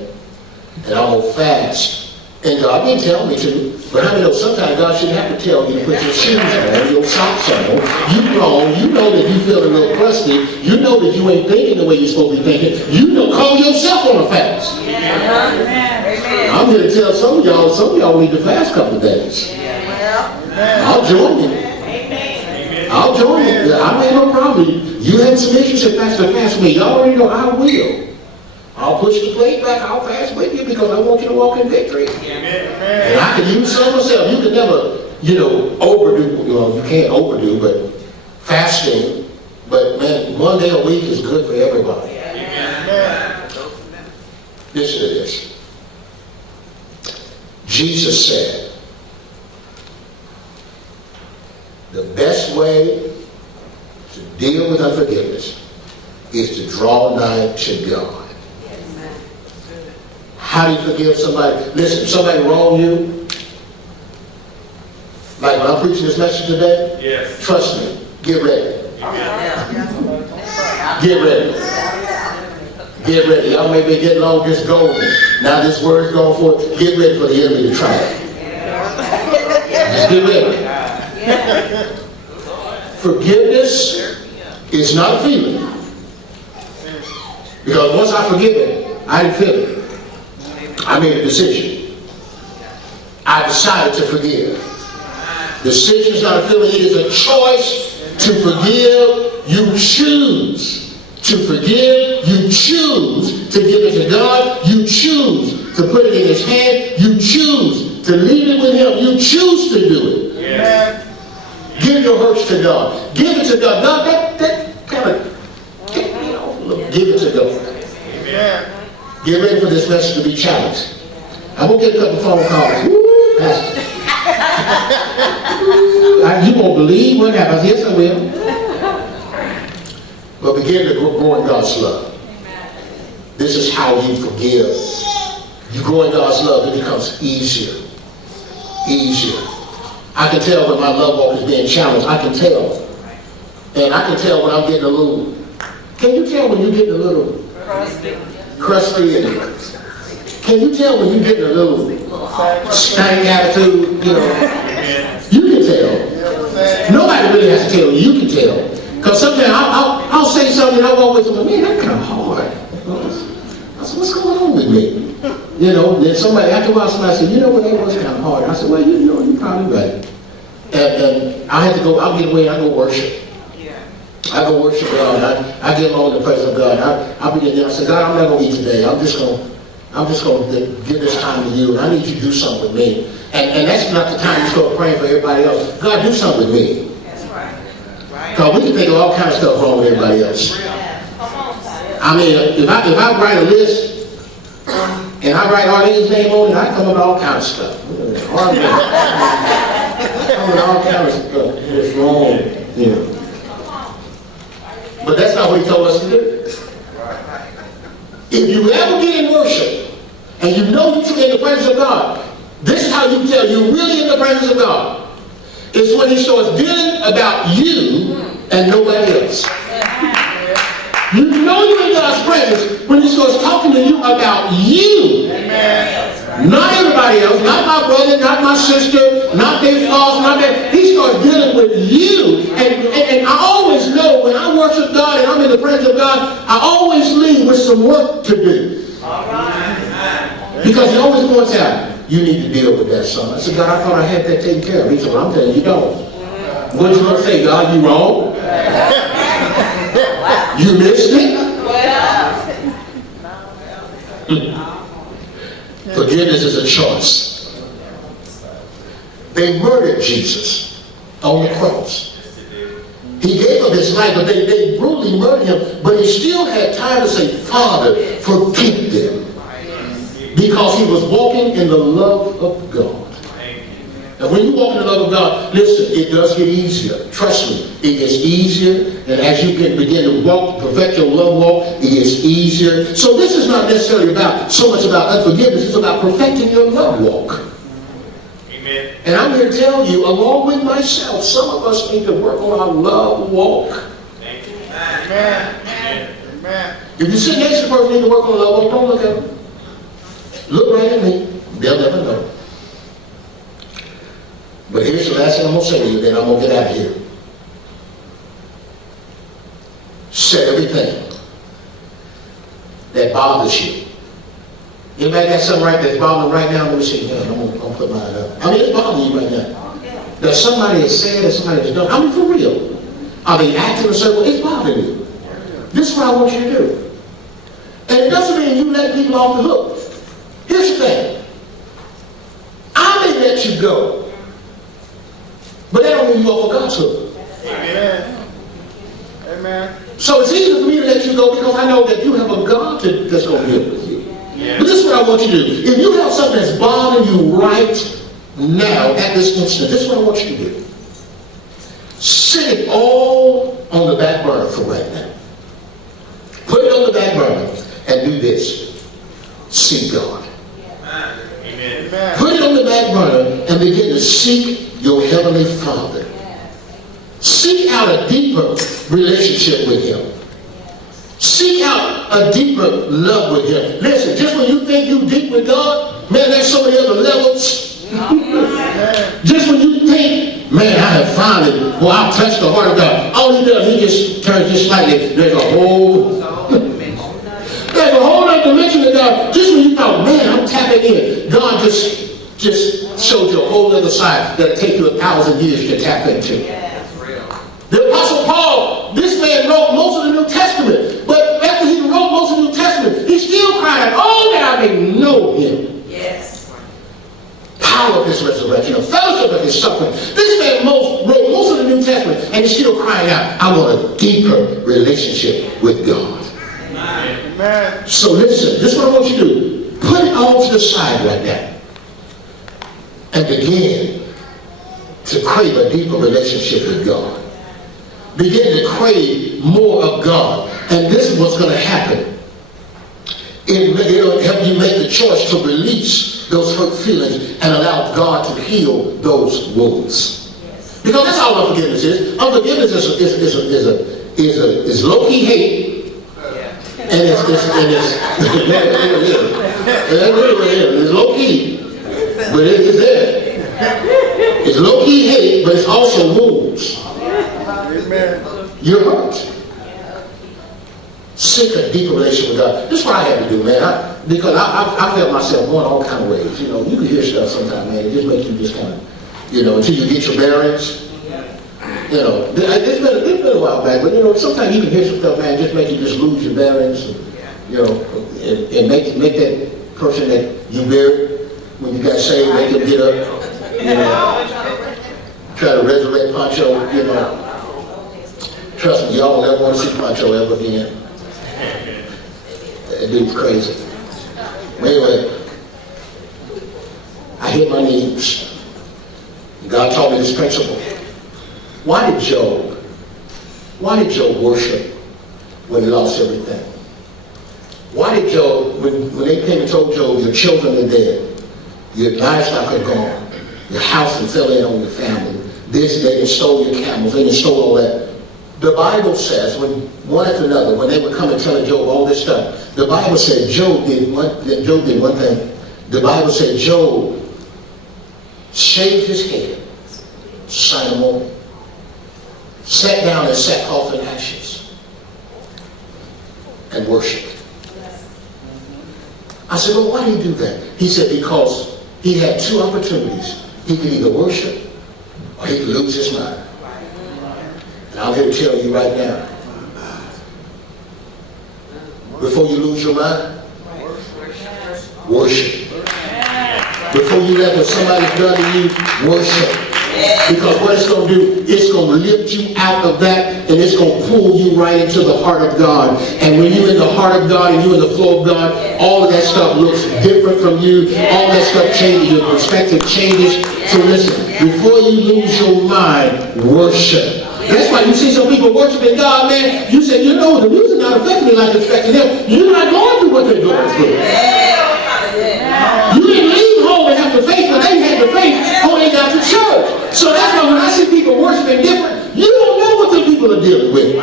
And I'm going to fast. And God didn't tell me to. But how many know sometimes God shouldn't have to tell you to put your shoes on, your socks on. You grown. You know that you feel a little crusty. You know that you ain't thinking the way you're supposed to be thinking. You know, call yourself on a fast. I'm here to tell some of y'all need to fast a couple of days. I'll join you. I'll join you. I ain't no problem. You had some issues that Pastor fast with me. Y'all already know I will. I'll push the plate back. I'll fast with you because I want you to walk in victory. And I can use some myself. You can never, overdo. Well, you can't overdo, but fasting. But man, one day a week is good for everybody. Listen to this. Jesus said, the best way to deal with unforgiveness is to draw nigh to God. How do you forgive somebody? Listen, somebody wrong you. Like when I'm preaching this message today, Yes. trust me, get ready. Get ready. Get ready. Y'all may be getting along just going. Now this word's going forth. Get ready for the enemy to try it. Just get ready. Forgiveness is not a feeling. Because once I forgive it, I didn't feel it. I made a decision. I decided to forgive. Decision is not a feeling, it is a choice to forgive. You choose to forgive. You choose to give it to God. You choose to put it in His hand. You choose to leave it with Him. You choose to do it. Amen. Give your hurts to God. Give it to God. God, that kind of, give it to God. Amen. Get ready for this message to be challenged. I'm going to get a couple phone calls. Woo, Pastor. You won't believe what happens. Yes, I will. But begin to grow in God's love. This is how you forgive. You grow in God's love, it becomes easier. Easier. I can tell when my love walk is being challenged. I can tell. And I can tell when I'm getting a little... Can you tell when you're getting a little... crusty? And can you tell when you're getting a little stank attitude? You know, you can tell. Nobody really has to tell you. You can tell. Because sometimes I'll say something and I'll go with them. Man, that's kind of hard. I said, what's going on with me? You know, then somebody after a while somebody said, you know what, that was kind of hard. I said, well, you know, you're probably right. And I had to go. I'll get away. I go worship. I go worship God. I get along in the presence of God. I begin there. I say, God, I'm not going to eat today. I'm just going to give this time to you. And I need you to do something with me. And that's not the time you start praying for everybody else. God, do something with me. That's right. Because we can think of all kinds of stuff wrong with everybody else. I mean, if I write a list and I write Arlene's name on it, I come up with all kinds of stuff. Arlene. I come up with all kinds of stuff. It's wrong. Yeah. But that's not what He told us to do. If you ever get in worship and you know you're in the presence of God, this is how you tell you're really in the presence of God. It's when He starts dealing about you and nobody else. You know you're in God's presence when He starts talking to you about you. Amen. Not everybody else, not my brother, not my sister, not their faults, not that. He starts dealing with you. And I always know when I worship God and I'm in the presence of God, I always leave with some work to do. Because He always points out, you need to deal with that son. I said, God, I thought I had that taken care of. He said, well, I'm telling you, you don't. What you going to say, God, you wrong? You missed it? Forgiveness is a choice. They murdered Jesus on the cross. He gave up His life, but they brutally murdered Him. But He still had time to say, Father, forgive them. Because He was walking in the love of God. And when you walk in the love of God, listen, it does get easier. Trust me, it gets easier. And as you can begin to walk, perfect your love walk, it gets easier. So this is not necessarily so much about unforgiveness. It's about perfecting your love walk. Amen. And I'm here to tell you, along with myself, some of us need to work on our love walk. Thank you. Amen. Amen. If you sit next to the person who need to work on love walk, don't look at them. Look right at me. They'll never know. But here's the last thing I'm going to say to you, then I'm going to get out of here. Set everything that bothers you. Anybody got something that's bothering right now? Let me see. I'm going to put mine up. I mean, it's bothering you right now. That somebody has said, that somebody has done. I mean, for real. Are they acting a certain way? It's bothering you. This is what I want you to do. And it doesn't mean you let people off the hook. Here's the thing. I may let you go. But that don't mean you off of God's hook. Amen. Amen. So it's easy for me to let you go because I know that you have a God that's going to deal with you. Yeah. But this is what I want you to do. If you have something that's bothering you right now, at this instant, this is what I want you to do. Set it all on the back burner for right now. Put it on the back burner and do this. Seek God. Amen. Amen. Put it on the back burner and begin to seek your Heavenly Father. Seek out a deeper relationship with Him. Seek out a deeper love with Him. Listen, just when you think you're deep with God, man, there's so many other levels. Just when you think Man, I have found it. Well, I've touched the heart of God. All he does, he just turns just slightly. There's a whole other dimension of God. Just when you thought, man, I'm tapping in, God just showed you a whole other side that'll take you 1,000 years to tap into. The Apostle Paul, this man wrote most of the New Testament. But after he wrote most of the New Testament, he still cried, oh, that I may know him. Yes. Power of his resurrection, the fellowship of his suffering. This man wrote most of the New Testament, and he's still crying out, I want a deeper relationship with God. Amen. So listen, this is what I want you to do. Put it all to the side right now. And begin to crave a deeper relationship with God. Begin to crave more of God. And this is what's going to happen. It'll help you make the choice to release those hurt feelings and allow God to heal those wounds. Because that's all unforgiveness is. Unforgiveness is low-key hate. And it's low-key. But it is there. It's low-key hate, but it's also wounds. Amen. You're hurt. Seek a deeper relationship with God. This is what I had to do, man. Because I felt myself going all kind of ways. You know, you can hear stuff sometimes, man. It just makes you just kind of, you know, until you get your bearings. You know, it's been a while back, but you know, sometimes you can hear some stuff, man, just make you just lose your bearings. And, you know, and make that person that you buried when you got saved, make him get up. You know, try to resurrect Pancho. You know, trust me, y'all don't ever want to see Pancho ever again. That dude's crazy. Anyway, I hit my knees. God taught me this principle. Why did Job worship when he lost everything? Why did Job, when they came and told Job, your children are dead, your livestock are gone, your house fell in on your family, they stole your camels, they stole all that. The Bible says, when one after another, when they would come and tell Job all this stuff, the Bible said Job did one thing. The Bible said Job shaved his head, Simon, sat down in sackcloth and ashes, and worshipped. I said, well, why did he do that? He said, because he had two opportunities. He could either worship or he could lose his mind. And I'm here to tell you right now, before you lose your mind, worship. Before you let what somebody's done to you, worship. Because what it's going to do, it's going to lift you out of that, and it's going to pull you right into the heart of God. And when you're in the heart of God and you're in the flow of God, all of that stuff looks different from you. All that stuff changes. Your perspective changes. So listen, before you lose your mind, worship. That's why you see some people worshiping God, man. You say, you know, the music not affecting me like it's affecting them. You're not going through what they're going through. You didn't leave home and have the faith, but they had the faith when they got to church. So that's why when I see people worshiping different, you don't know what the people are dealing with.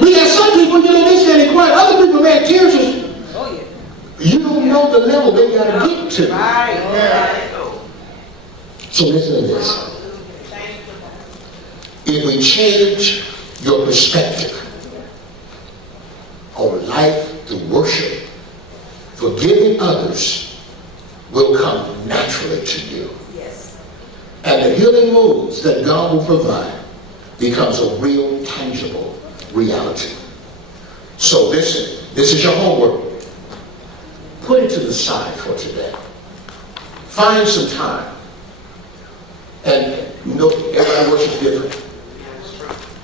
We got some people, you know, they standing quiet. Other people, man, tears is, you don't know the level they got to get to. So listen to this. If we change your perspective on life through worship, forgiving others will come naturally to you. Yes. And the healing moves that God will provide becomes a real, tangible reality. So listen, this is your homework. Put it to the side for today. Find some time. And you know, everybody worships different.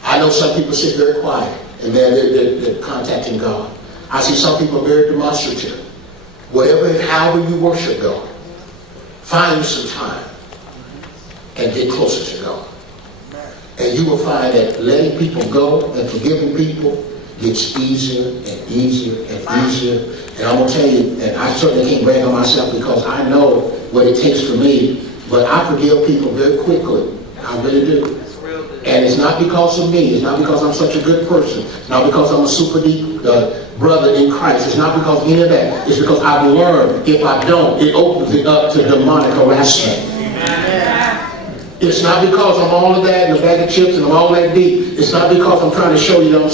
I know some people sit very quiet and they're contacting God. I see some people very demonstrative. However you worship God, find some time and get closer to God. And you will find that letting people go and forgiving people gets easier and easier and easier. And I'm going to tell you, and I certainly can't brag on myself because I know what it takes for me, but I forgive people very quickly. I really do. And it's not because of me. It's not because I'm such a good person. It's not because I'm a super deep brother in Christ. It's not because of any of that. It's because I've learned if I don't, it opens it up to demonic harassment. Amen. It's not because I'm all of that and a bag of chips and I'm all that deep. It's not because I'm trying to show you that I'm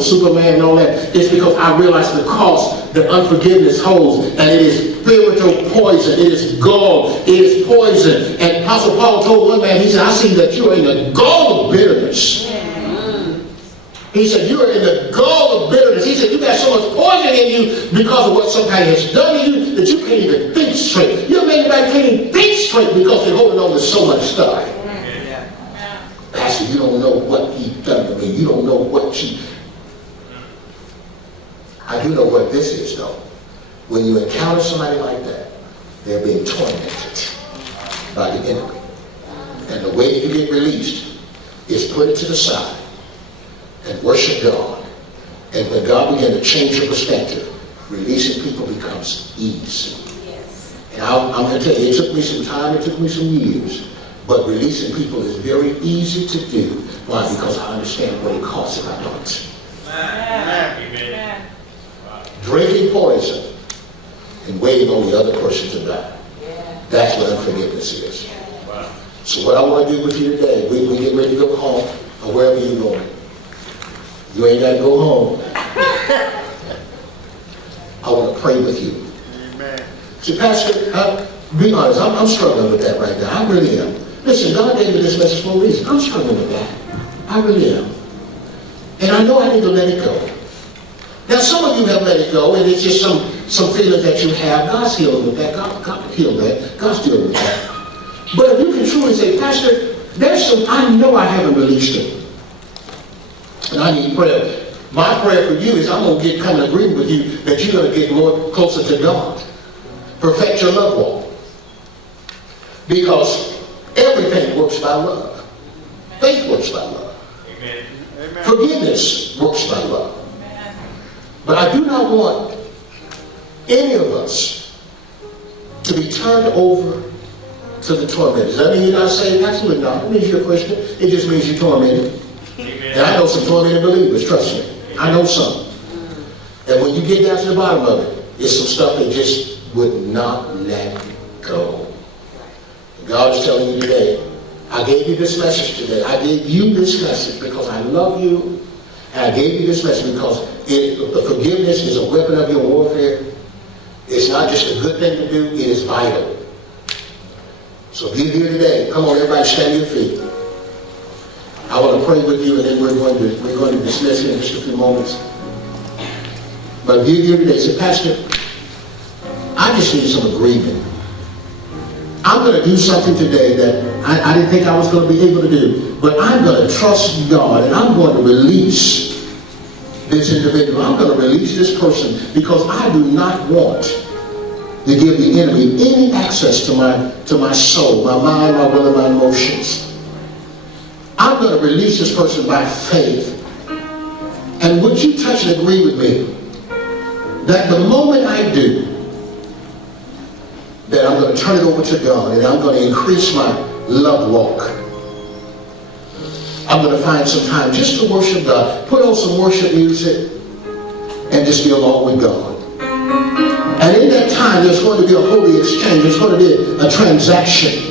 Superman and all that. It's because I realize the cost that unforgiveness holds, and it is spiritual poison. It is gall. It is poison. And Apostle Paul told one man, he said, I see that you are in the gall of bitterness. He said, you are in the gall of bitterness. He said, you got so much poison in you because of what somebody has done to you that you can't even think straight. You know, anybody can't even think straight because they're holding on to so much stuff. Pastor, you don't know what he done to me. You don't know what she... I do know what this is, though. When you encounter somebody like that, they're being tormented by the enemy. And the way you get released is put it to the side and worship God. And when God began to change your perspective, releasing people becomes easy. And I'm going to tell you, it took me some time, it took me some years, but releasing people is very easy to do. Why? Because I understand what it costs if I don't. Amen. Drinking poison and waiting on the other person to die. That's what unforgiveness is. So what I want to do with you today, we get ready to go home, or wherever you're going. You ain't got to go home. I want to pray with you. Amen. See, Pastor, be honest, I'm struggling with that right now. I really am. Listen, God gave me this message for a reason. I'm struggling with that. I really am. And I know I need to let it go. Now, some of you have let it go, and it's just some feelings that you have. God's healing with that. God healed that. God's dealing with that. But if you can truly say, Pastor, there's some, I know I haven't released it. And I need prayer. My prayer for you is I'm going to come in agreement with you that you're going to get more closer to God. Perfect your love walk. Because everything works by love. Faith works by love. Amen. Amen. Forgiveness works by love. But I do not want any of us to be turned over to the tormentors. Does that mean you're not saved? Absolutely not. It means you're a Christian. It just means you're tormented. And I know some tormented believers, trust me. I know some. And when you get down to the bottom of it, it's some stuff they just would not let go. And God is telling you today, I gave you this message today. I gave you this message because I love you. And I gave you this message because the forgiveness is a weapon of your warfare. It's not just a good thing to do, it is vital. So if you're here today, come on, everybody stand to your feet. I want to pray with you, and then we're going to dismiss in just a few moments. But if you're here today, say, Pastor, I just need some agreement. I'm going to do something today that I didn't think I was going to be able to do. But I'm going to trust God, and I'm going to release this individual. I'm going to release this person because I do not want to give the enemy any access to my soul, my mind, my will, and my emotions. I'm going to release this person by faith. And would you touch and agree with me that the moment I do, that I'm going to turn it over to God and I'm going to increase my love walk. I'm going to find some time just to worship God. Put on some worship music and just be alone with God. And in that time, there's going to be a holy exchange. There's going to be a transaction.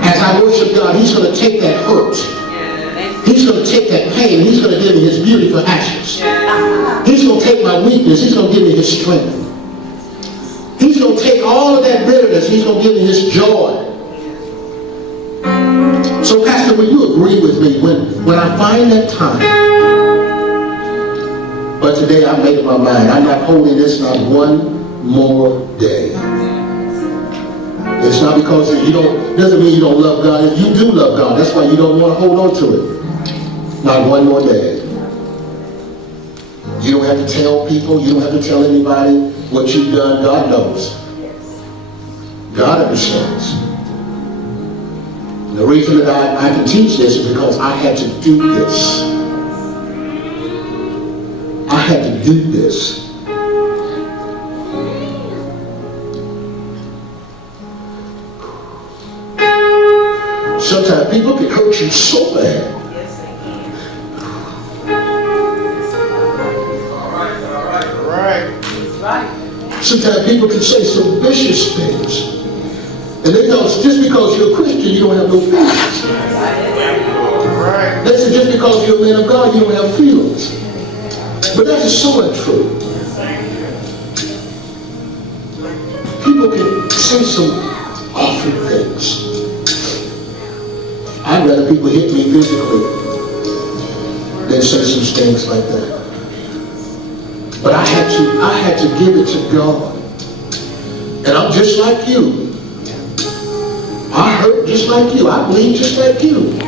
As I worship God, He's going to take that hurt. He's going to take that pain. He's going to give me His beauty for ashes. He's going to take my weakness. He's going to give me His strength. He's going to take all of that bitterness. He's going to give me His joy. So, Pastor, will you agree with me when I find that time? But today I made up my mind. I'm not holding this not one more day. It's not because doesn't mean you don't love God. You do love God. That's why you don't want to hold on to it. Not one more day. You don't have to tell people. You don't have to tell anybody what you've done. God knows. God understands. And the reason that I can teach this is because I had to do this. I had to do this. Sometimes people can hurt you so bad. Right. Sometimes people can say some vicious things And they know just because you're a Christian, you don't have no feelings. Right. They say just because you're a man of God, you don't have feelings. But that is so untrue. People can say some awful things. I'd rather people hit me physically than say some things like that. But I had to give it to God. And I'm just like you. I hurt just like you. I bleed just like you.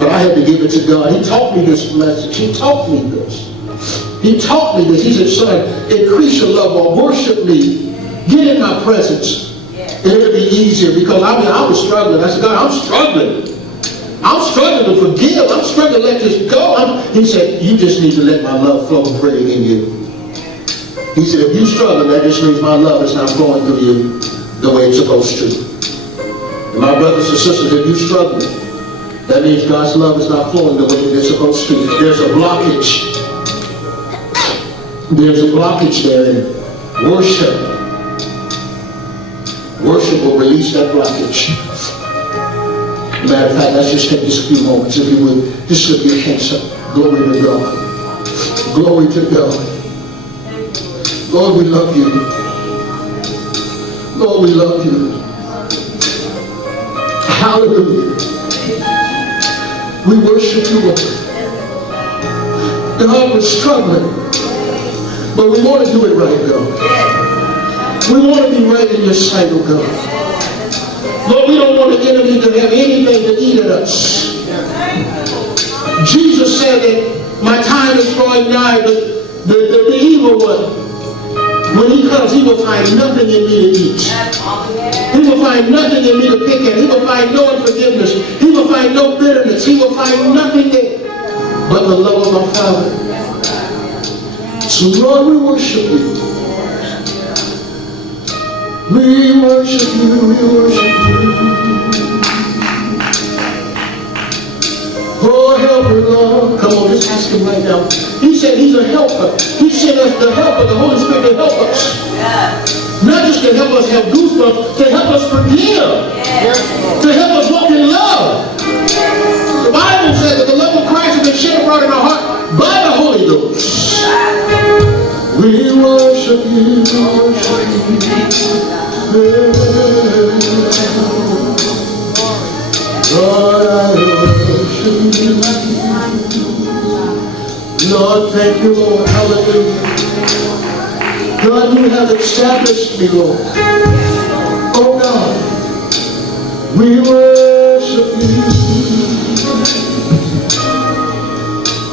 But I had to give it to God. He taught me this message. He taught me this. He taught me this. He said, son, increase your love or worship me. Get in my presence. And it'll be easier. Because I was struggling. I said, God, I'm struggling. I'm struggling to forgive. I'm struggling to let this go. He said, you just need to let my love flow freely in you. He said, if you struggle, that just means my love is not flowing through you the way it's supposed to. And my brothers and sisters, if you struggle, that means God's love is not flowing the way it's supposed to. There's a blockage. There's a blockage there in worship. Worship will release that blockage. Matter of fact, let's just take just a few moments, if you would. Just lift your hands up. Glory to God. Glory to God. Lord, we love you. Lord, we love you. Hallelujah. We worship you, Lord. God, we're struggling, but we want to do it right, God. We want to be right in your sight, oh God. Lord, we don't want the enemy to have anything to eat at us. Jesus said that my time is drawing nigh, but the evil one, when he comes, he will find nothing in me to eat. He will find nothing in me to pick at. He will find no unforgiveness. He will find no bitterness. He will find nothing there but the love of my Father. So Lord, we worship you. We worship you. We worship you. Oh, helper, Lord. Come on, just ask him right now. He said he's a helper. He sent us the helper, the Holy Spirit, to help us. Not just to help us have goosebumps, to help us forgive. To help us walk in love. The Bible says that the love of Christ has been shed abroad in our heart by the Holy Ghost. We worship you. We worship you. Lord, I worship you. Lord, thank you, Lord. Hallelujah. God, you have established me, Lord. Oh, God, we worship you.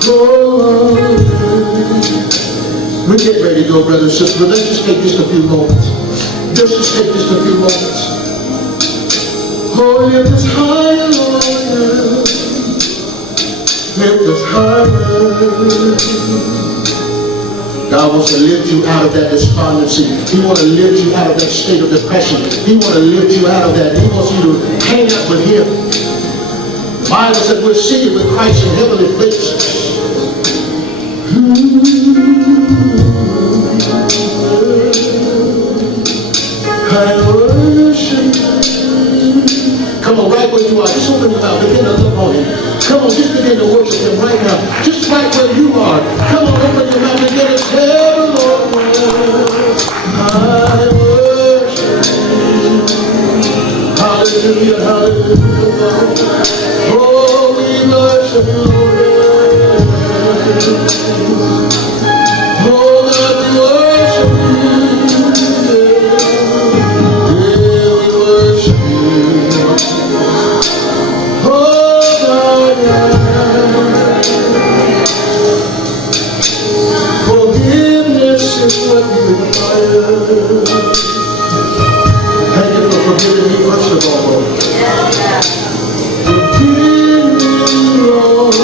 Oh, Lord. We're getting ready to go, brothers and sisters, but let's just take just a few moments. Just take just a few moments. Oh, lift us higher, Lord. Lift us higher. God wants to lift you out of that despondency. He wants to lift you out of that state of depression. He wants to lift you out of that. He wants you to hang out with him. The Bible said we're seated with Christ in heavenly places. I worship you. Come on, right where you are. Just open your mouth. Begin to look on him. Come on, just begin to worship him right now. Just right where you are. Come on, open your mouth and begin to tell the Lord, I worship you. Hallelujah, hallelujah. Oh, we worship you, Lord. Oh, God, we worship you. Forgiveness is what you require. Thank you for forgiving me first of all, Lord. Forgive me, Lord.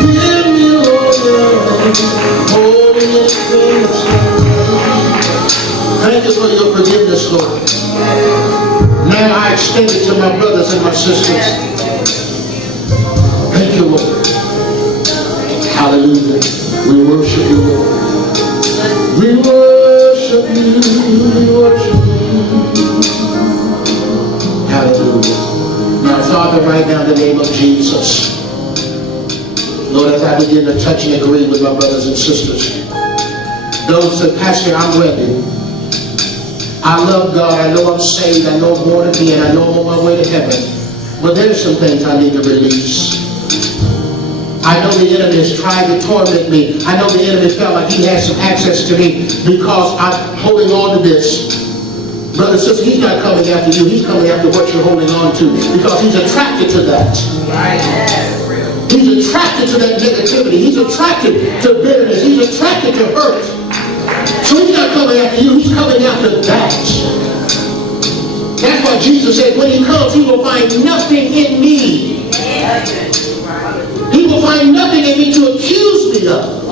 Forgive me, Lord. Holding anything aside. Thank you for your forgiveness, Lord. Now I extend it to my brothers and my sisters. Thank you, Lord. Hallelujah. We worship you, Lord. We worship worship you, we worship you. Hallelujah. Now, Father, right now in the name of Jesus, Lord, as I begin to touch and agree with my brothers and sisters, those that, Pastor, I'm ready. I love God. I know I'm saved. I know I'm born again. I know I'm on my way to heaven. But there's some things I need to release. I know the enemy has tried to torment me. I know the enemy felt like he had some access to me because I'm holding on to this. Brother and sister, he's not coming after you. He's coming after what you're holding on to because he's attracted to that. Right. He's attracted to that negativity. He's attracted to bitterness. He's attracted to hurt. So he's not coming after you. He's coming after that. That's why Jesus said when he comes, he will find nothing in me. He will find nothing in me to accuse me of.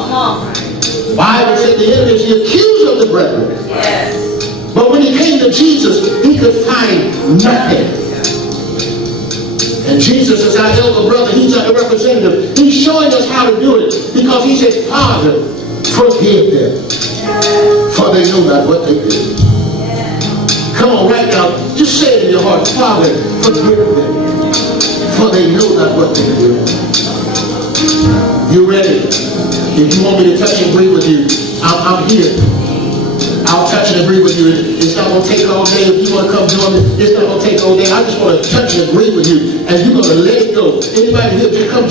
The Bible said the enemy is the accuser of the brethren. Yes. But when he came to Jesus, he could find nothing. And Jesus is our elder brother. He's our representative. He's showing us how to do it because he said, Father, forgive them, for they know not what they do. Come on, right now, just say it in your heart, Father, forgive them, for they know not what they do. You ready? If you want me to touch and agree with you, I'm here. I'll touch and agree with you. It's not going to take all day. If you want to come join me, it's not going to take all day. I just want to touch and agree with you, and you're going to let it go. Anybody here, just come